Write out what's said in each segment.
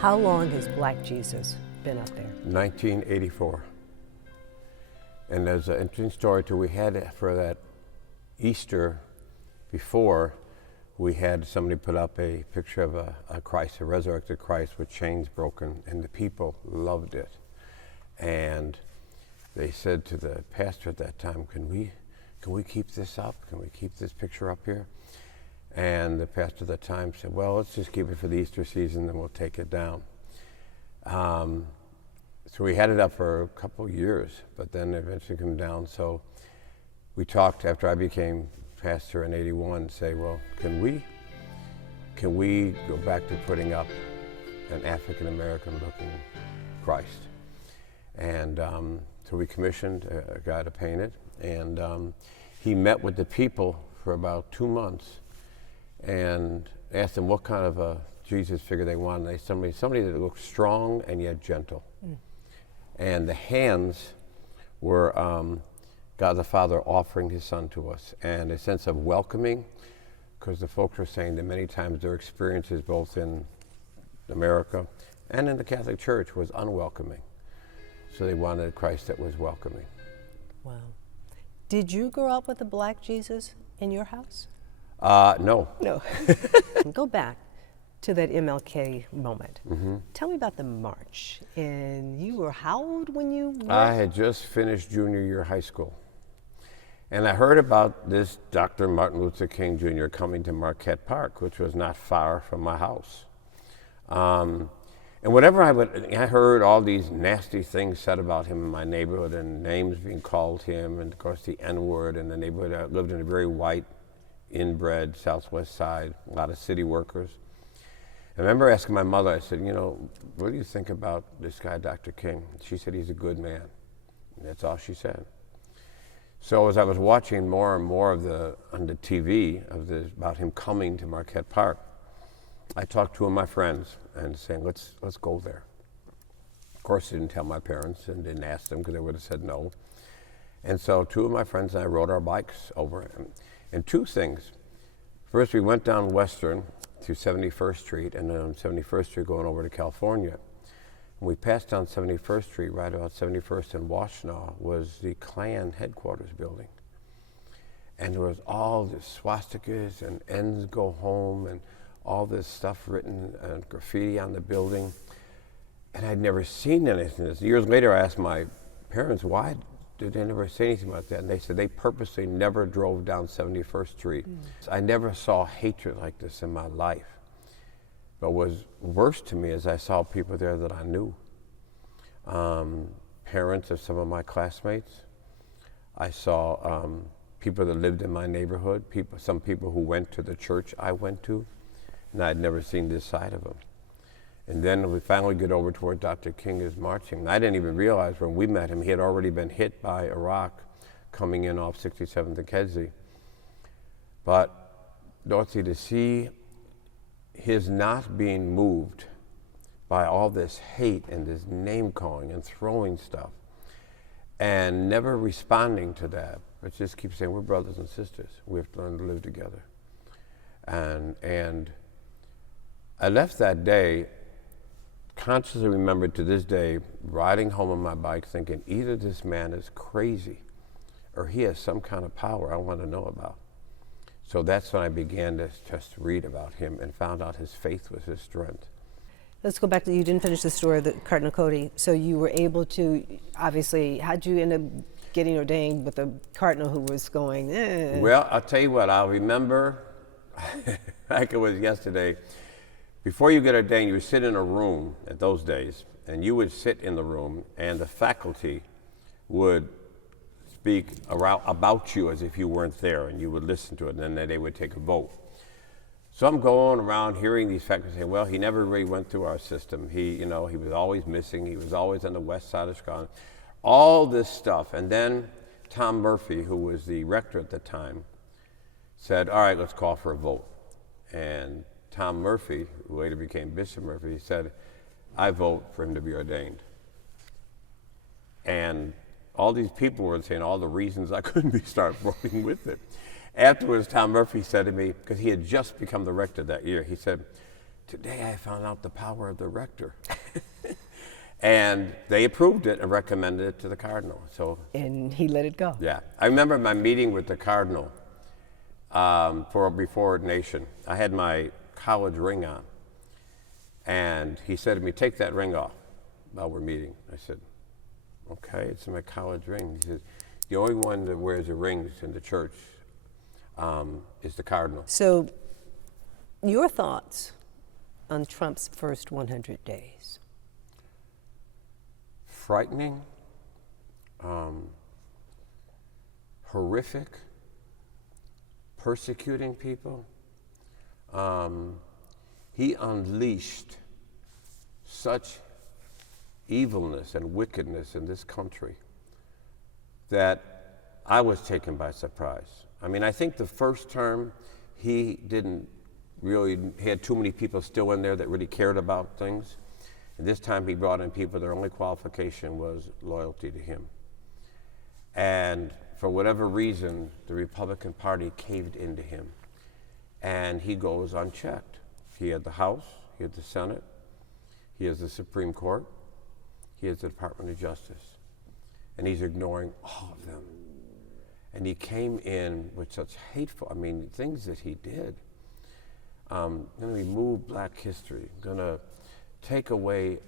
How long has Black Jesus been up there? 1984. And there's an interesting story too. We had for that Easter before, we had somebody put up a picture of a Christ, a resurrected Christ with chains broken, and the people loved it. And they said to the pastor at that time, can we keep this up? Can we keep this picture up here? And the pastor at that time said, well, let's just keep it for the Easter season, then we'll take it down. So we had it up for a couple of years, but then eventually came down. So we talked after I became pastor in '81, say, well, can we go back to putting up an African American looking Christ? And so we commissioned a guy to paint it, and he met with the people for about 2 months and asked them what kind of a Jesus figure they wanted. They somebody that looked strong and yet gentle. And the hands were God the Father offering his son to us, and a sense of welcoming, because the folks were saying that many times their experiences both in America and in the Catholic Church was unwelcoming. So they wanted a Christ that was welcoming. Wow. Did you grow up with a Black Jesus in your house? No. No. Go back to that MLK moment. Tell me about the march. And you were how old when you were? I had just finished junior year high school. And I heard about this Dr. Martin Luther King Jr. coming to Marquette Park, which was not far from my house. And whenever I heard all these nasty things said about him in my neighborhood, and names being called him, and of course the N-word in the neighborhood. I lived in a very white, inbred Southwest side, a lot of city workers. I remember asking my mother, I said, what do you think about this guy, Dr. King? She said, he's a good man. And that's all she said. So as I was watching more and more on the TV about him coming to Marquette Park, I talked to two of my friends and saying, let's go there. Of course, I didn't tell my parents and didn't ask them because they would have said no. And so two of my friends and I rode our bikes over. And two things. First, we went down Western to 71st Street, and then on 71st Street going over to California. And we passed down 71st Street, right about 71st and Washtenaw was the Klan headquarters building. And there was all this swastikas and ends go home and all this stuff written and graffiti on the building. And I'd never seen anything. Years later, I asked my parents, why did they never say anything about that? And they said they purposely never drove down 71st Street. I never saw hatred like this in my life. But what was worse to me is I saw people there that I knew. Parents of some of my classmates. I saw people that lived in my neighborhood, some people who went to the church I went to, and I'd never seen this side of them. And then we finally get over to where Dr. King is marching. And I didn't even realize when we met him, he had already been hit by a rock coming in off 67th and Kedzie. But Dorothy, to see his not being moved by all this hate and this name calling and throwing stuff and never responding to that, but just keep saying, we're brothers and sisters. We have to learn to live together. And I left that day, consciously remembered to this day, riding home on my bike thinking either this man is crazy or he has some kind of power I want to know about. So that's when I began to just read about him and found out his faith was his strength. Let's go back to, you didn't finish the story of the Cardinal Cody. So you were able to, obviously, how'd you end up getting ordained with a cardinal who was going, eh? Well, I'll tell you what, I'll remember, like it was yesterday, before you get ordained, you would sit in a room at those days, and you would sit in the room, and the faculty would speak about you as if you weren't there, and you would listen to it, and then they would take a vote. So I'm going around hearing these faculty say, well, he never really went through our system. He was always missing. He was always on the west side of Chicago. All this stuff. And then Tom Murphy, who was the rector at the time, said, all right, let's call for a vote. And Tom Murphy, who later became Bishop Murphy, said, I vote for him to be ordained. And all these people were saying all the reasons I couldn't start voting with it. Afterwards, Tom Murphy said to me, because he had just become the rector that year, he said, today I found out the power of the rector. And they approved it and recommended it to the cardinal. So, And he let it go. yeah. I remember my meeting with the cardinal before ordination. I had my college ring on. And he said to me, take that ring off while we're meeting. I said, okay, it's my college ring. He said, the only one that wears the rings in the church is the cardinal. So, your thoughts on Trump's first 100 days? Frightening, horrific, persecuting people. He unleashed such evilness and wickedness in this country that I was taken by surprise. I mean, I think the first term, he didn't really, he had too many people still in there that really cared about things. And this time he brought in people, their only qualification was loyalty to him. And for whatever reason, the Republican Party caved into him. And he goes unchecked. He had the House, he had the Senate, he has the Supreme Court, he has the Department of Justice. And he's ignoring all of them. And he came in with such hateful, things that he did. Going to remove Black history, going to take away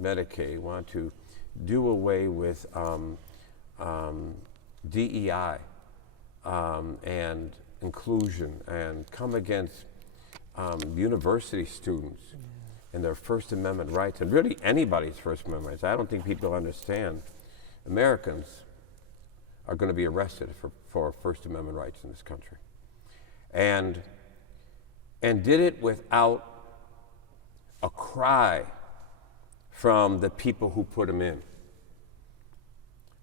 Medicaid, want to do away with DEI and inclusion, and come against university students and their First Amendment rights, and really anybody's First Amendment rights. I don't think people understand. Americans are going to be arrested for First Amendment rights in this country. And did it without a cry from the people who put him in.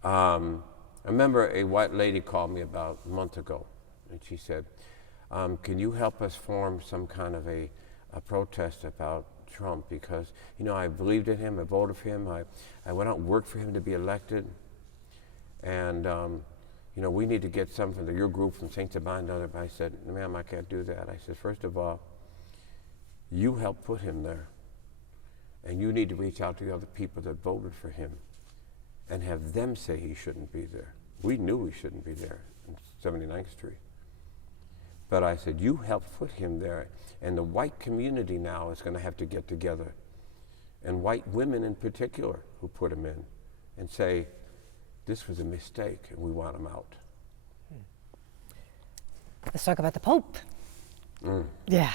I remember a white lady called me about a month ago, and she said, can you help us form some kind of a protest about Trump? Because, I believed in him, I voted for him, I went out and worked for him to be elected, and we need to get something to your group from St. Sabina. I said, ma'am, I can't do that. I said, first of all, you helped put him there, and you need to reach out to the other people that voted for him and have them say he shouldn't be there. We knew he shouldn't be there in 79th Street. But I said, you helped put him there, and the white community now is going to have to get together, and white women in particular who put him in, and say, this was a mistake, and we want him out. Let's talk about the Pope. Yeah.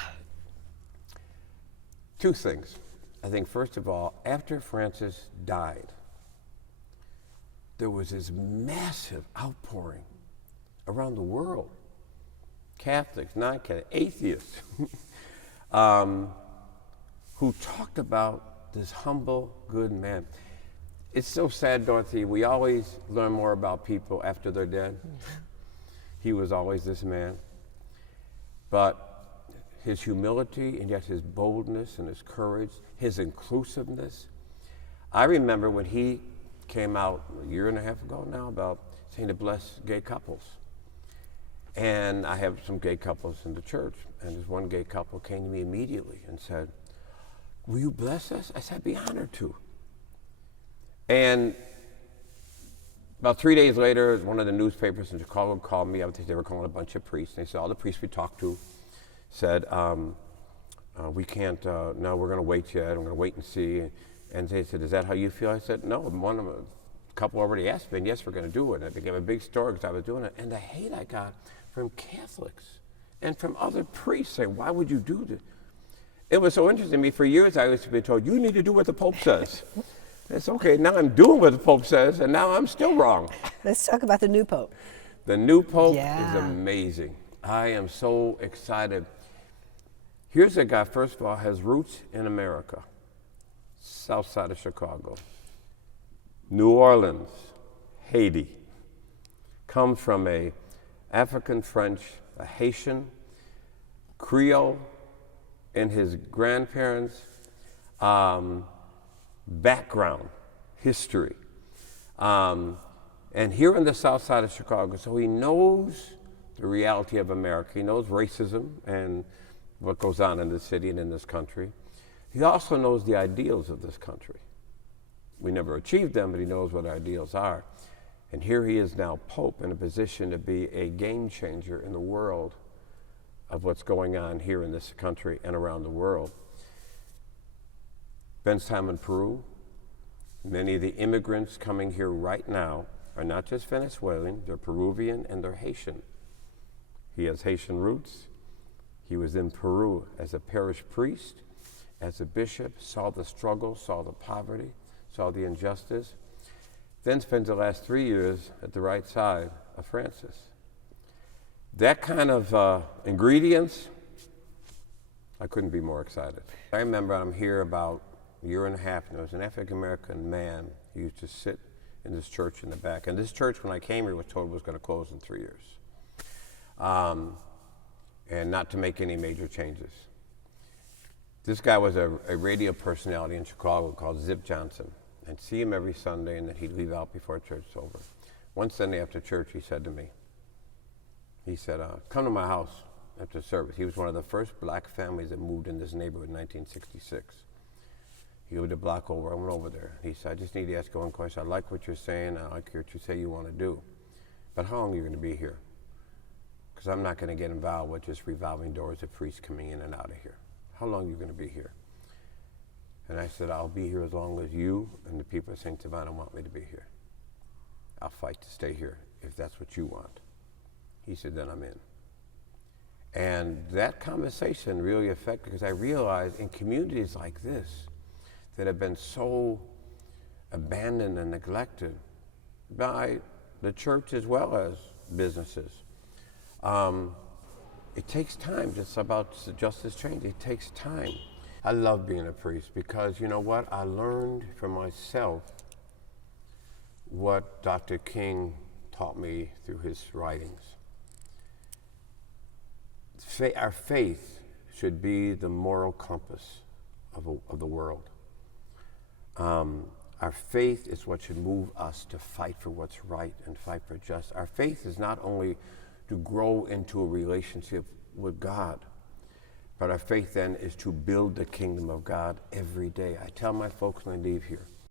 Two things. I think, first of all, after Francis died, there was this massive outpouring around the world. Catholics, non-Catholics, atheists, who talked about this humble, good man. It's so sad, Dorothy, we always learn more about people after they're dead. He was always this man. But his humility, and yet his boldness and his courage, his inclusiveness. I remember when he came out a year and a half ago now about saying to bless gay couples. And I have some gay couples in the church, and this one gay couple came to me immediately and said, will you bless us? I said, I'd be honored to. And about 3 days later, one of the newspapers in Chicago called me. I think they were calling a bunch of priests. They said, all the priests we talked to said, we can't, no, we're going to wait yet. I'm going to wait and see. And they said, is that how you feel? I said, no, a couple already asked me, and yes, we're going to do it. And it became a big story because I was doing it. And the hate I got from Catholics and from other priests saying, why would you do this? It was so interesting to me. For years, I used to be told, you need to do what the Pope says. It's okay, now I'm doing what the Pope says, and now I'm still wrong. Let's talk about the new Pope. The new Pope Yeah. is amazing. I am so excited. Here's a guy, first of all, has roots in America, south side of Chicago. New Orleans, Haiti. Comes from a African French, a Haitian, Creole in his grandparents' background, history. And here on the south side of Chicago, so he knows the reality of America. He knows racism and what goes on in this city and in this country. He also knows the ideals of this country. We never achieved them, but he knows what our ideals are. And here he is now Pope in a position to be a game changer in the world of what's going on here in this country and around the world. Spends time in Peru. Many of the immigrants coming here right now are not just Venezuelan, they're Peruvian and they're Haitian. He has Haitian roots. He was in Peru as a parish priest, as a bishop, saw the struggle, saw the poverty, saw the injustice, then spends the last 3 years at the right side of Francis. That kind of ingredients, I couldn't be more excited. I remember I'm here about a year and a half, and there was an African-American man who used to sit in this church in the back. And this church, when I came here, was told was going to close in 3 years. And not to make any major changes. This guy was a radio personality in Chicago called Zip Johnson. I'd see him every Sunday, and then he'd leave out before church was over. One Sunday after church, he said to me, he said, come to my house after service. He was one of the first black families that moved in this neighborhood in 1966. He lived a block over. I went over there. He said, I just need to ask you one question. I like what you're saying. I like what you say you want to do. But how long are you going to be here? Because I'm not going to get involved with just revolving doors of priests coming in and out of here. How long are you going to be here? And I said, I'll be here as long as you and the people of St. Sabina want me to be here. I'll fight to stay here if that's what you want. He said, then I'm in. And that conversation really affected, because I realized in communities like this that have been so abandoned and neglected by the church as well as businesses, it takes time. Just about justice change, it takes time. I love being a priest because, you know what, I learned for myself what Dr. King taught me through his writings. Our faith should be the moral compass of the world. Our faith is what should move us to fight for what's right and fight for justice. Our faith is not only to grow into a relationship with God, but our faith then is to build the kingdom of God every day. I tell my folks when I leave here,